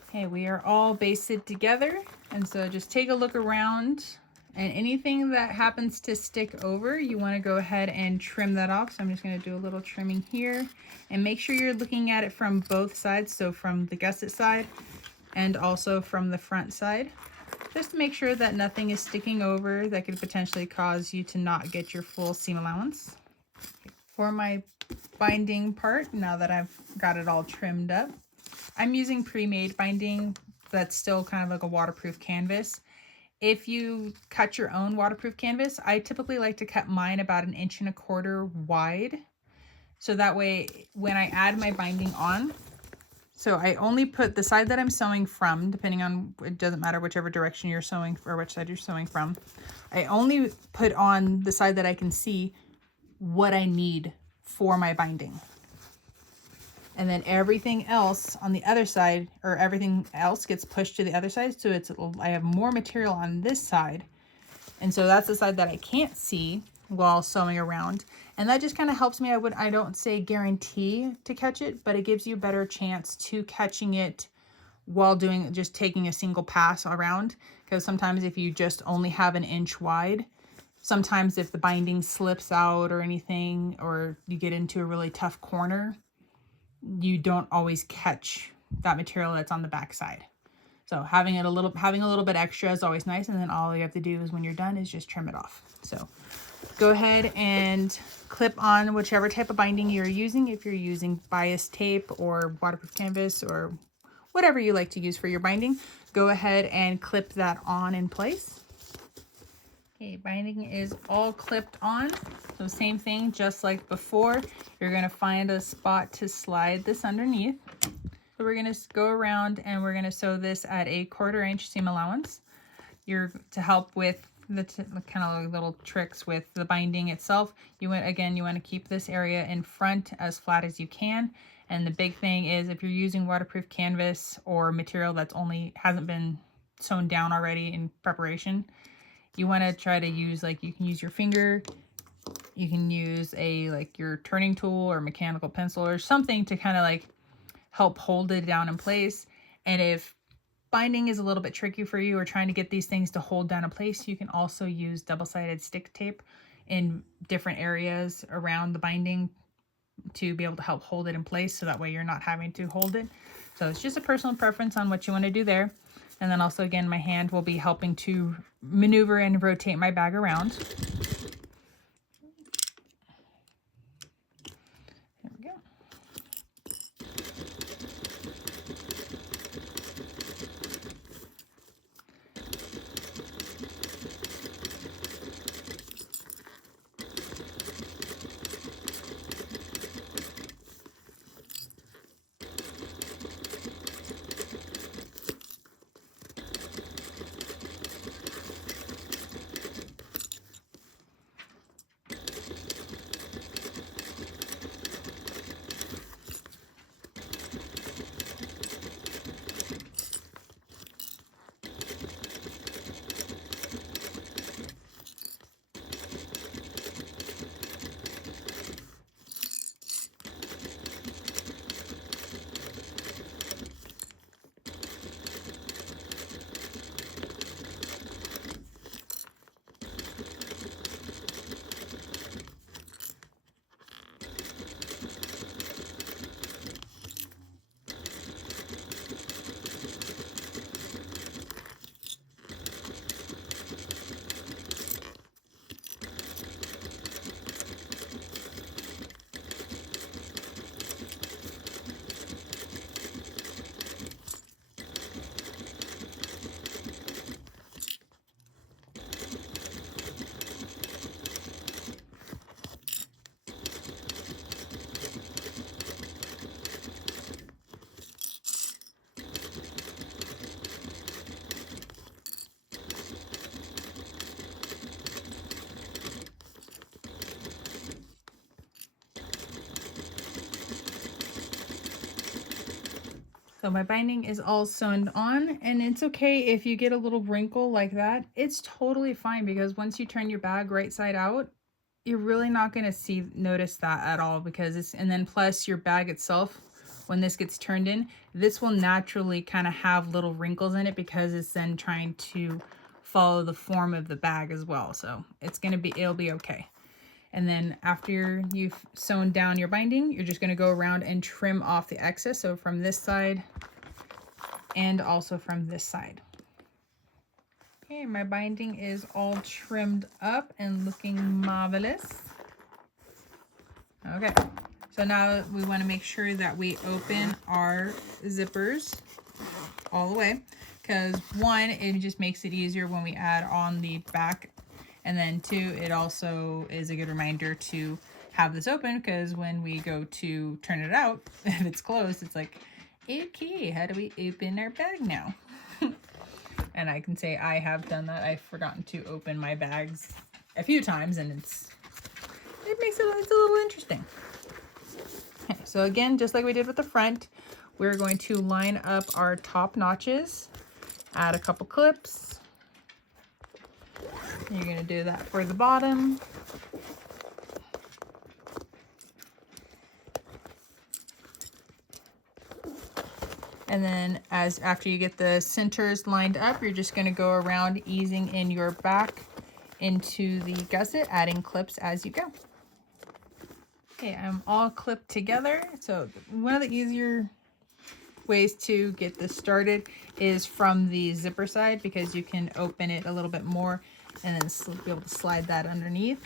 Okay, we are all basted together, and so just take a look around, and anything that happens to stick over, you want to go ahead and trim that off. So I'm just going to do a little trimming here, and make sure you're looking at it from both sides, so from the gusset side and also from the front side, just to make sure that nothing is sticking over that could potentially cause you to not get your full seam allowance. For my binding part, now that I've got it all trimmed up, I'm using pre-made binding that's still kind of like a waterproof canvas. If you cut your own waterproof canvas, I typically like to cut mine about 1.25 inches wide. So that way when I add my binding on, so I only put the side that I'm sewing from, depending on, it doesn't matter whichever direction you're sewing or which side you're sewing from. I only put on the side that I can see what I need for my binding. And then everything else on the other side, or everything else gets pushed to the other side. So I have more material on this side. And so that's the side that I can't see while sewing around. And that just kind of helps me. I don't say guarantee to catch it, but it gives you a better chance to catching it while just taking a single pass around. Because sometimes if you just only have 1 inch wide, sometimes if the binding slips out or anything, or you get into a really tough corner, you don't always catch that material that's on the back side. So having a little bit extra is always nice, and then all you have to do is when you're done is just trim it off. So go ahead and clip on whichever type of binding you're using. If you're using bias tape or waterproof canvas or whatever you like to use for your binding, go ahead and clip that on in place. Okay, binding is all clipped on. So same thing, just like before, you're gonna find a spot to slide this underneath. So we're gonna go around and we're gonna sew this at 1/4 inch seam allowance. To help with the kind of little tricks with the binding itself, you want to keep this area in front as flat as you can. And the big thing is, if you're using waterproof canvas or material that's hasn't been sewn down already in preparation, you want to try to use, you can use your finger, you can use your turning tool or mechanical pencil or something to kind of help hold it down in place. And if binding is a little bit tricky for you, or trying to get these things to hold down in place, you can also use double-sided stick tape. in different areas around the binding to be able to help hold it in place, so that way you're not having to hold it. So it's just a personal preference on what you want to do there. And then also, again, my hand will be helping to maneuver and rotate my bag around. There we go. So my binding is all sewn on, and it's okay if you get a little wrinkle like that. It's totally fine, because once you turn your bag right side out, you're really not going to notice that at all, because it's, and then plus your bag itself, when this gets turned in, this will naturally kind of have little wrinkles in it, because it's then trying to follow the form of the bag as well. So it's going to be, it'll be okay. And then after you've sewn down your binding, you're just going to go around and trim off the excess. So from this side and also from this side. Okay, my binding is all trimmed up and looking marvelous. Okay, so now we want to make sure that we open our zippers all the way, because one, it just makes it easier when we add on the back. And then two, it also is a good reminder to have this open, because when we go to turn it out, if it's closed, it's like, okay, how do we open our bag now? And I can say I have done that. I've forgotten to open my bags a few times, and it makes it's a little interesting. Okay, so again, just like we did with the front, we're going to line up our top notches, add a couple clips. You're going to do that for the bottom. And then after you get the centers lined up, you're just going to go around easing in your back into the gusset, adding clips as you go. Okay, I'm all clipped together. So one of the easier ways to get this started is from the zipper side, because you can open it a little bit more and then be able to slide that underneath.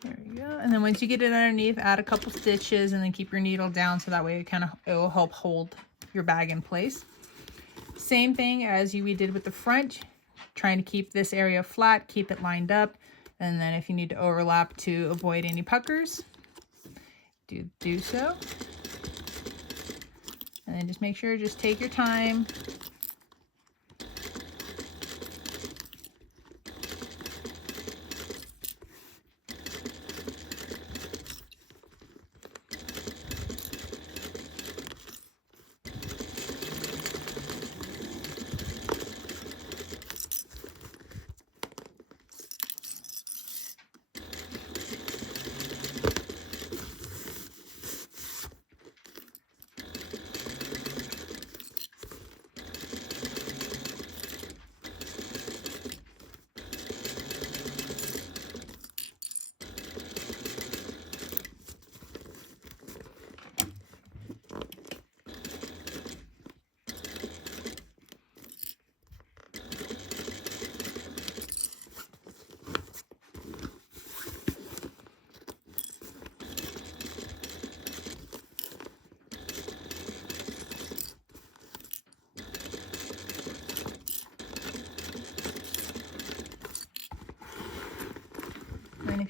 There we go. And then once you get it underneath, add a couple stitches and then keep your needle down, so that way it will help hold your bag in place. Same thing as we did with the front, trying to keep this area flat, keep it lined up, and then if you need to overlap to avoid any puckers, do so. And then just make sure, just take your time.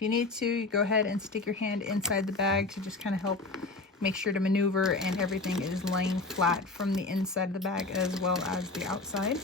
if you need to, you go ahead and stick your hand inside the bag to just kind of help make sure to maneuver and everything is laying flat from the inside of the bag as well as the outside.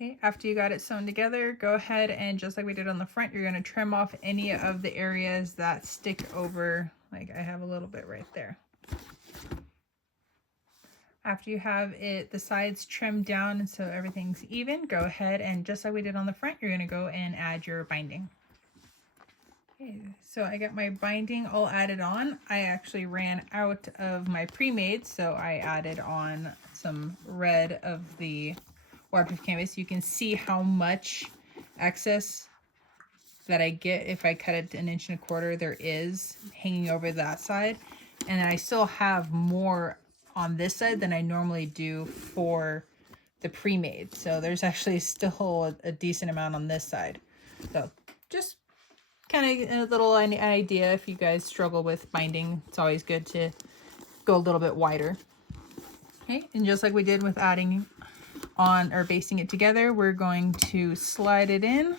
Okay, after you got it sewn together, go ahead and just like we did on the front, you're going to trim off any of the areas that stick over, like I have a little bit right there. After you have the sides trimmed down and so everything's even, go ahead and just like we did on the front, you're going to go and add your binding. Okay, so I got my binding all added on. I actually ran out of my pre-made, so I added on some red of the waterproof canvas. You can see how much excess that I get if I cut it 1.25 inches there is hanging over that side, and I still have more on this side than I normally do for the pre-made, so there's actually still a decent amount on this side. So just kind of a little idea if you guys struggle with binding, it's always good to go a little bit wider. Okay, and just like we did with adding on or basting it together, we're going to slide it in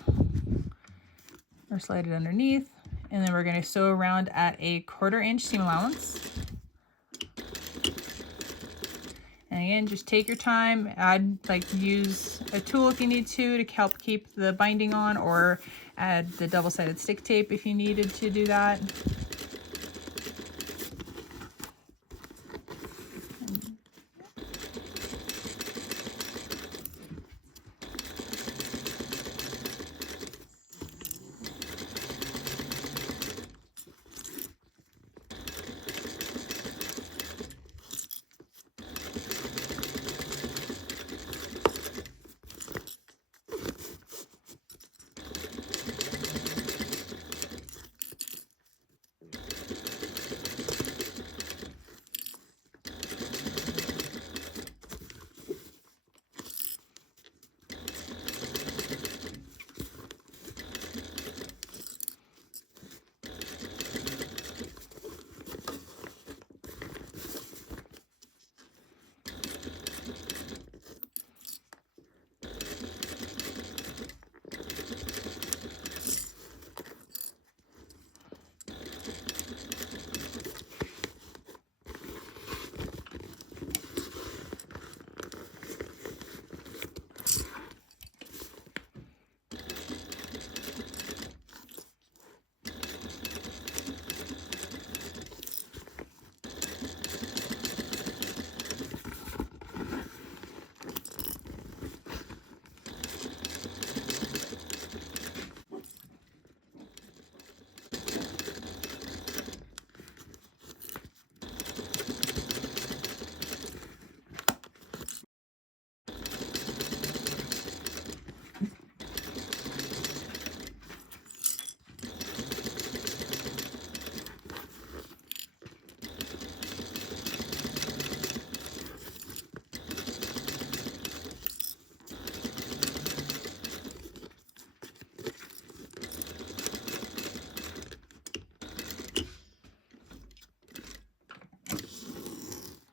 or slide it underneath, and then we're going to sew around at 1/4 inch seam allowance. And again, just take your time, use a tool if you need to help keep the binding on, or add the double-sided stick tape if you needed to do that.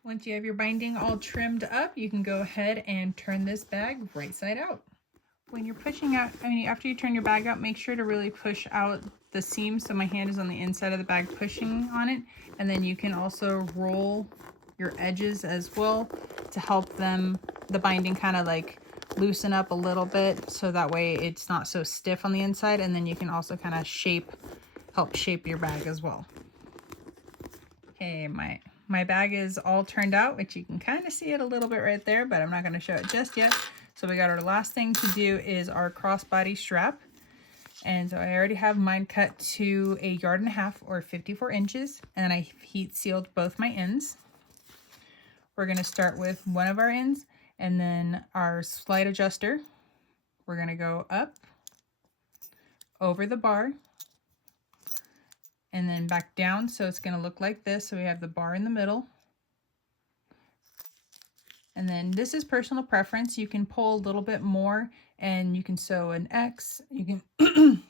Once you have your binding all trimmed up, you can go ahead and turn this bag right side out. When you're pushing out, after you turn your bag out, make sure to really push out the seam. So my hand is on the inside of the bag pushing on it. And then you can also roll your edges as well to help the binding kind of like loosen up a little bit. So that way it's not so stiff on the inside. And then you can also kind of help shape your bag as well. Okay, my bag is all turned out, which you can kind of see it a little bit right there, but I'm not going to show it just yet. So we got our last thing to do is our crossbody strap. And so I already have mine cut to 1.5 yards or 54 inches, and I heat sealed both my ends. We're going to start with one of our ends, and then our slide adjuster. We're going to go up over the bar and then back down, so it's going to look like this. So we have the bar in the middle. And then this is personal preference. You can pull a little bit more and you can sew an X. You can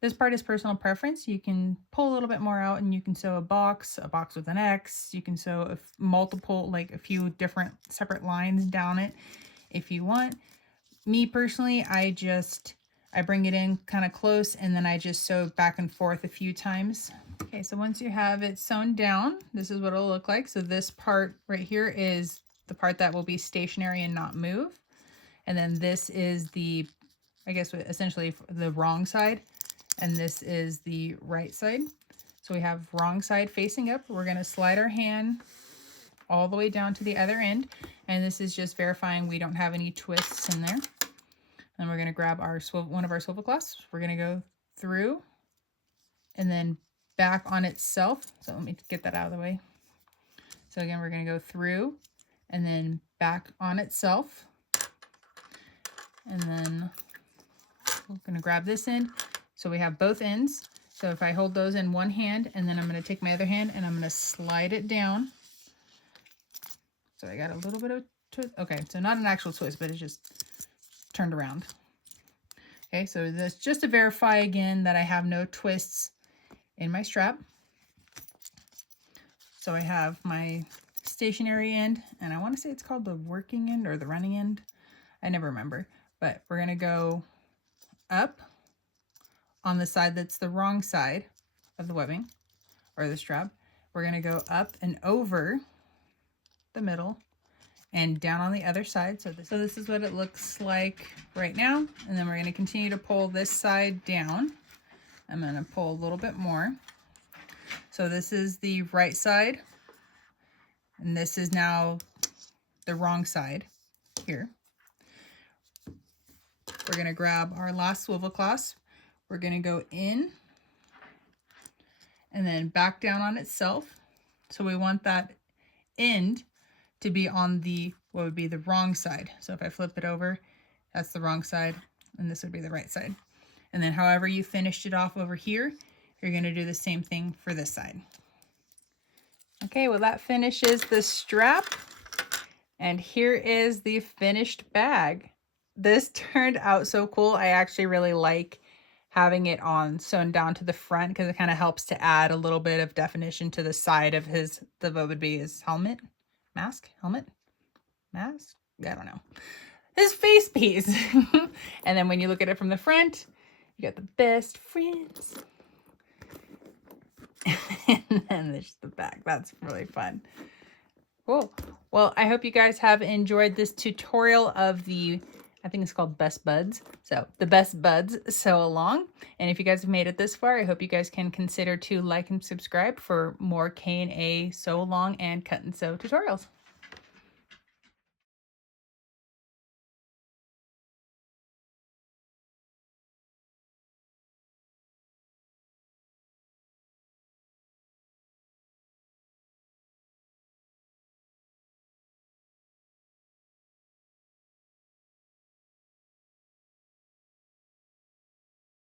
this part is personal preference. You can pull a little bit more out and you can sew a box with an X. You can sew multiple, like a few different separate lines down it if you want. Me personally, I bring it in kind of close and then I just sew back and forth a few times. Okay, so once you have it sewn down, this is what it'll look like. So this part right here is the part that will be stationary and not move. And then this is the, I guess, essentially the wrong side. And this is the right side. So we have wrong side facing up. We're going to slide our hand all the way down to the other end. And this is just verifying we don't have any twists in there. Then we're going to grab our one of our swivel clasps. We're going to go through and then back on itself. So let me get that out of the way. So again, we're going to go through and then back on itself. And then we're going to grab this end. So we have both ends. So if I hold those in one hand, and then I'm going to take my other hand and I'm going to slide it down. So I got a little bit of twist. Okay, so not an actual twist, but it's just turned around. Okay, so that's just to verify again that I have no twists in my strap. So I have my stationary end, and I want to say it's called the working end or the running end. I never remember, but we're going to go up on the side that's the wrong side of the webbing or the strap. We're going to go up and over the middle and down on the other side. So this is what it looks like right now. And then we're going to continue to pull this side down. I'm going to pull a little bit more. So this is the right side, and this is now the wrong side here. We're going to grab our last swivel clasp. We're going to go in and then back down on itself. So we want that end to be on the, what would be the wrong side. So if I flip it over, that's the wrong side, and this would be the right side. And then however you finished it off over here, you're going to do the same thing for this side. Okay, well that finishes the strap. And here is the finished bag. This turned out so cool. I actually really like having it sewn down to the front because it kind of helps to add a little bit of definition to the side of what would be his helmet, mask, helmet, mask. I don't know. His face piece. And then when you look at it from the front, you got the best friends. And then there's the back. That's really fun. Cool. Well, I hope you guys have enjoyed this tutorial of I think it's called Best Buds. So the Best Buds Sew Along. And if you guys have made it this far, I hope you guys can consider to like and subscribe for more K&A sew along and cut and sew tutorials.